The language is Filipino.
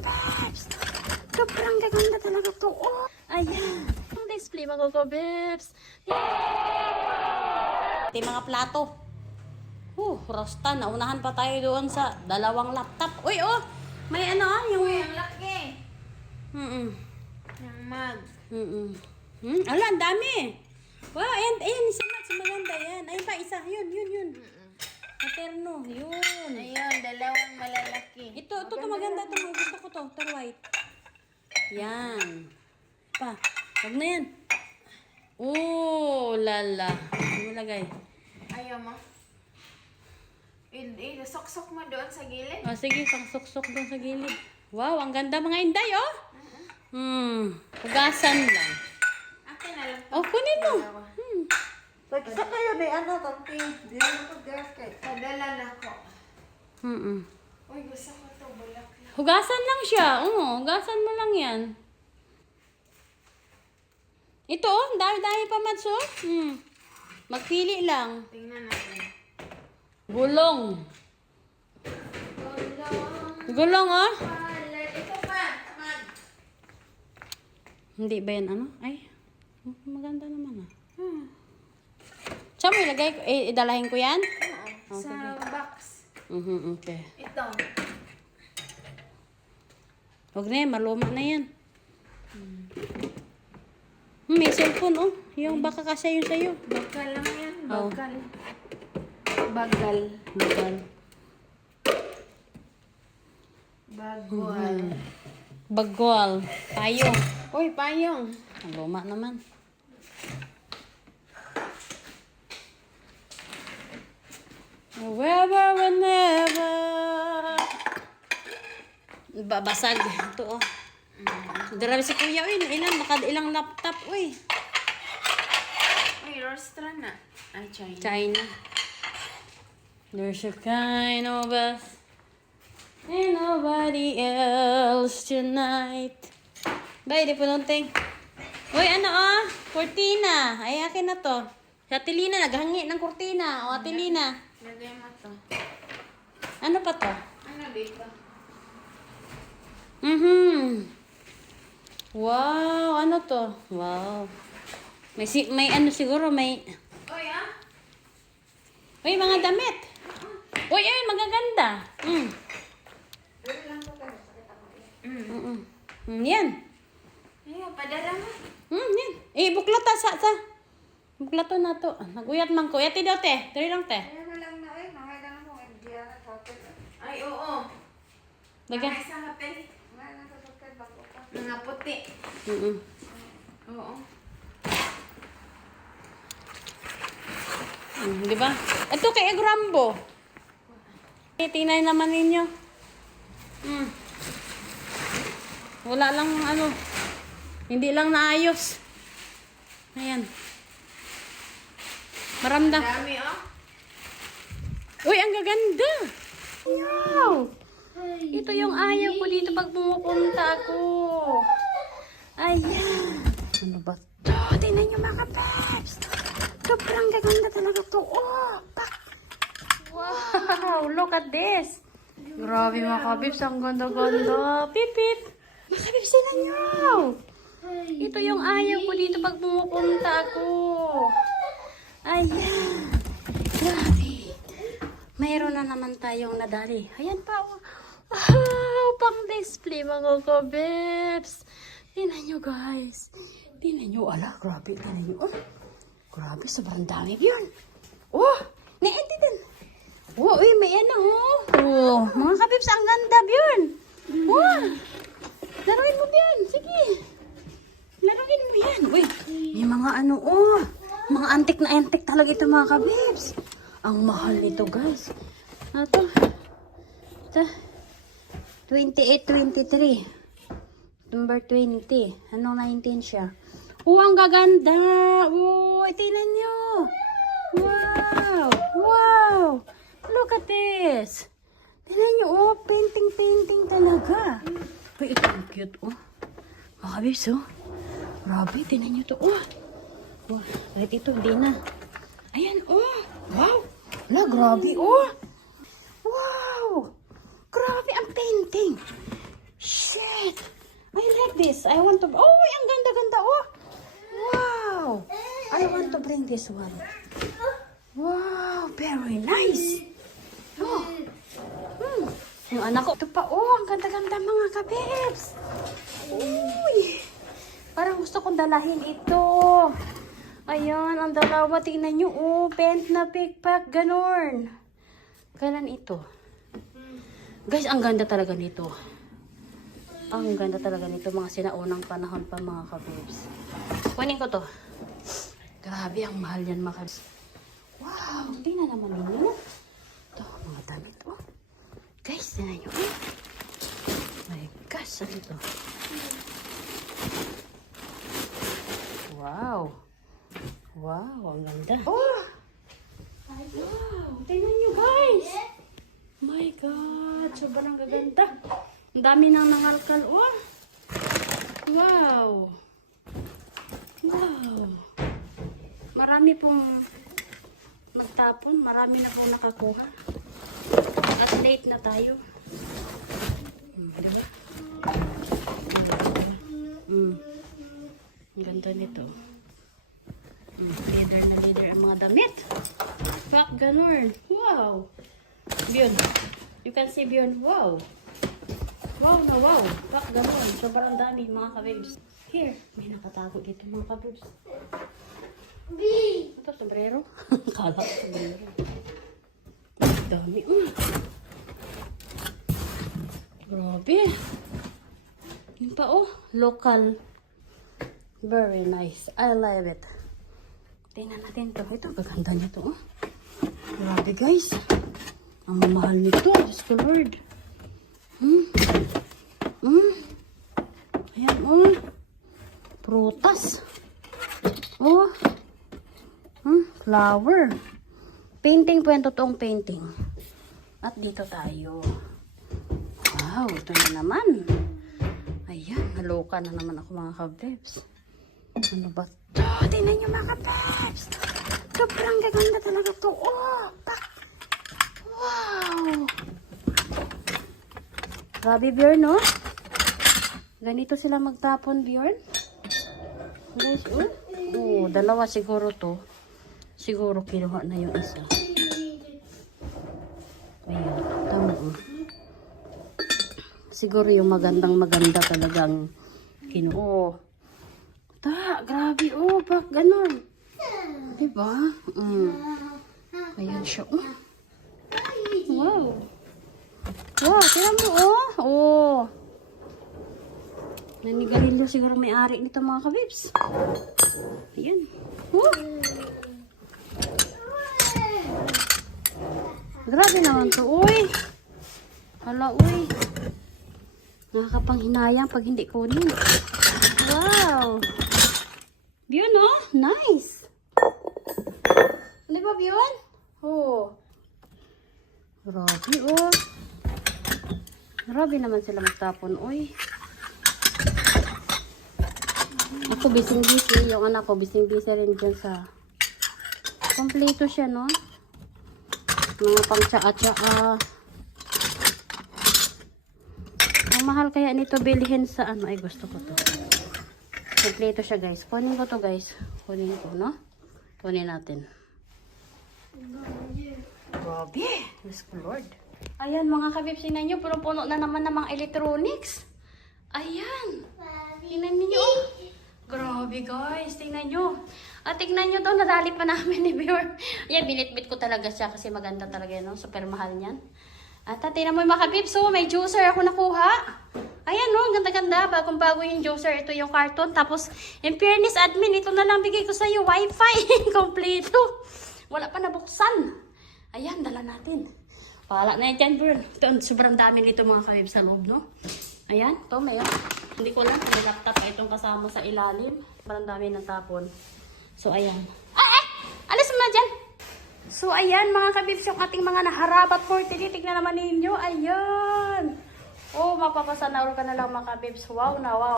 mga. Sobrang gaganda talaga to. Oh, ayan. Ang display mga kabebs. Ito mga plato. Uh, rosta. Naunahan pa tayo doon sa dalawang laptop. Uy, oh! May ano ah, yung... Uy, ang laki. Mm-mm. Yung mug. Mm-mm. Hmm? Ala, ang dami. Wow, ayan, ayan, isa Max, maganda yan. Ayun pa, isa, yun, yun, yun. Materno, yun. Ayun, dalawang malalaki. Ito, ito, ito, maganda ito. Gusto ko to, ito white. Yan. Pa, wag na yan. Oh, lala. Ano mo lagay? Ayaw mo. Sok-sok mo doon sa gilid. Oh, sige, pang suksok doon sa gilid. Wow, ang ganda mga inday, oh. Hmm, hugasan lang. Akin na lang. Oh, kunin mo. Hmm. Pagsa kayo may ano, tanti. Di naman ito gas kay. Padala na ko. Mm-mm. Uy, gusto ko to bulaklak. Hugasan lang siya. Oo, hugasan mo lang yan. Ito, oh, dami-dami pa, Mats, oh. Hmm. Magpili lang. Tingnan natin. Gulong. Tulong. Gulong, oh. Pala. Ito pa. Mug. Hindi ba yan, ano? Ay, oh, maganda naman, ah. Hmm. Saan mo ilagay? Eh, idalahin ko yan? Oo. Sa Mhm, okay. Ito. Huwag na yan, maluma na yan. Hmm, may cellphone, oh. Yung baka kasi yun sa'yo. Bakal lang yan. Bakal. Bagal. Bagal. Bagwal. Bagwal. Tayo. Uy, payong. Ang luma naman. Wherever, whenever. Babasag. Ito, oh. Grabe si kuya, uy. Ilan, baka ilang laptop, uy. Uy, rostra na. Ay, China. China. There's a kind of us. Ain't nobody else tonight. Bay, di pununting. Uy, ano ah? Cortina. Ay, akin na to. Si Atelina, naghangi ng cortina. O, Atelina. Lagay mo to. Ano pa to? Ano dito? Mhm. Wow, ano to? Wow. May, si may ano siguro, may... Uy, ah. Uy, mga damit. Uy, ay, magaganda. Mm. Mm. Mm-mm. Mm, yan. Ayun, padala mo. Hmm, yan. Eh, buklata sa, sa. Buklato na to. Naguyat man ko. Yati daw, te. Dali lang, te. Ayun na lang na eh. Nangailangan mo. Hindi yan sa hotel. Ay, oo. Lagyan. Ay, sa hotel. Mga puti. Mm-mm. Oo. Mm, di ba? Ito kay Agrambo. Eh, tingnan naman ninyo. Mm. Wala lang ano. Hindi lang naayos. Ayan. Maramda. Dami, oh. Uy, ang gaganda! Wow! Ito yung ayaw ko dito pag pumupunta ako. Ayan. Ano ba to? Tingnan nyo mga peps. Sobrang gaganda talaga to. Oh! Pak! Wow! Look at this! Grabe mga kabibs, ang ganda-ganda. Pipip! Mga kabibs, tingnan nyo! Ito yung ayaw ko dito pag pumupunta ako. Ayan. Grabe. Mayroon na naman tayong nadali. Ayan pa. Oh. Display mga kabebs. Tingnan nyo guys. Tingnan nyo. Ala, grabe. Tingnan nyo. Oh. Grabe, sobrang dami yun. Oh, naiti din. Oh, uy, may ano, oh. Oh, mga kabebs, ang ganda yun. Oh, laruin mo yun. Sige. Laruin mo yan. Uy, may mga ano, oh. Mga antik na antik talaga ito mga kabibs. Ang mahal nito guys. Ano to? Ito. 28, 23. Number 20. Anong 19 siya? Oh, ang gaganda. Oh, itinan nyo. Wow. Wow. Look at this. Tingnan nyo, oh, painting-painting talaga. Uy, ito ang cute, oh. Mga kabibs, oh. Grabe, tingnan nyo to. Oh. Oh, kahit ito, hindi na. Ayan, oh. Wow. Wala, grabe, oh. Wow. Grabe ang painting. Shhh. I want to... Oh, ang ganda-ganda, oh! Wow! I want to bring this one. Wow, very nice. Oh. Hmm. Yung anak ko, ito pa, oh, ang ganda-ganda mga kabibs. Uy! Parang gusto kong dalahin ito. Ayan, ang dalawa. Tingnan nyo, oh, pent na pickpack, ganon. Ganon ito. Guys, ang ganda talaga nito. Ang ganda talaga nito, mga sinaunang panahon pa mga kabibs. Kunin ko to. Grabe, ang mahal yan mga kabibs. Wow, hindi na naman ninyo. Ito, mga damit, oh. Guys, tingnan nyo. Oh. My gosh, ano ito? Wow. Wow, ang ganda. Oh! Wow, tingnan nyo. My God, sobrang gaganda. Ang dami nang nangalkal. Oh. Wow. Wow. Marami pong magtapon. Marami na pong nakakuha. At late na tayo. Hmm, diba? Hmm. Ganda nito. Hmm, leader na leader ang mga damit. Fuck, ganun. Wow. Beyond. You can see beyond. Wow. Wow na wow. Fuck, ganun. Sobrang dami mga kabibs. Here. May nakatago dito mga kabibs. Ito, sombrero. Kala ko sombrero. Dami. Mm. Grabe. Yun pa oh. Local. Very nice. I love it. Tingnan natin to. Ito, gaganda nito. Oh. Grabe guys. Ang mamahal nito. Diyos ko Lord. Hmm. Hmm. Ayan oh. Prutas. Oh. Hmm. Flower. Painting po yan. Totoong painting. At dito tayo. Wow. Ito na naman. Ayan. Naloka na naman ako mga kabebs. Ano ba to? Tingnan nyo mga kabebs. Sobrang gaganda talaga to. Oh, pak. Wow. Grabe, Bjorn, no? Ganito sila magtapon, Bjorn. Guys, oh. Oh, dalawa siguro to. Siguro kinuha na yung isa. Ayan, tama oh. Siguro yung magandang maganda talagang kinuha. Oh. Ta, grabe oh, bak ganon. Diba? Mm. Ayan siya. Oh. Wow. Wow, tira mo, oh. Oh. Nanigarilyo siguro may-ari nito mga kabibs. Ayan. Oh. Grabe naman to, uy. Hala, uy. Nakakapanghinayang pag hindi kunin. Wow. Biyon, oh. Nice. Di ba, Biyon? Oh. Grabe, oh. Grabe naman sila magtapon, uy. Ako bising-busy. Yung anak ko bising-busy rin dyan sa... Kompleto siya, no? Mga pang tsaa-tsaa. Ang mahal kaya nito bilhin sa ano. Ay, gusto ko to. Kompleto siya, guys. Kunin ko to, guys. Kunin ko, no? Kunin natin. Grabe. Ko, Lord. Ayan, mga kabibs, tingnan nyo. Puno-puno na naman ng mga electronics. Ayan. Tingnan niyo. Grabe, guys. Tingnan nyo. At tingnan nyo to, nadali pa namin ni Bjorn. Ayan, binitbit ko talaga siya kasi maganda talaga yun. No? Super mahal niyan. At tingnan mo yung mga kabibs, oh, may juicer ako nakuha. Ayan, no, ang ganda-ganda. Bagong-bago yung juicer. Ito yung carton. Tapos, in fairness, admin, ito na lang bigay ko sa'yo. Wi-Fi. Kompleto. Wala pa nabuksan. Ayan, dala natin. Pala na yan bro. Ito, sobrang dami nito mga kahib sa loob, no? Ayan, to may Hindi ko lang may laptop pa itong kasama sa ilalim. Sobrang dami ng tapon. So, ayan. Ay, ay! Alis mo na dyan! So, ayan, mga kabibs, yung ating mga naharabat for today. Tignan naman ninyo. Ayan! Oh, mapapasanaur ka na lang, mga kabibs. Wow na, wow.